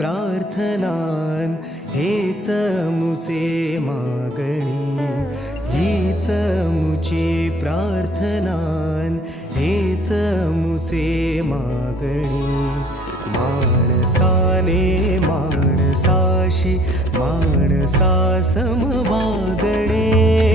प्रार्थनान हेच मुचे मागणी, हीच मुची प्रार्थनान हेच मुचे मागणी. माणसाने माणसाशी माणसा समवागणे.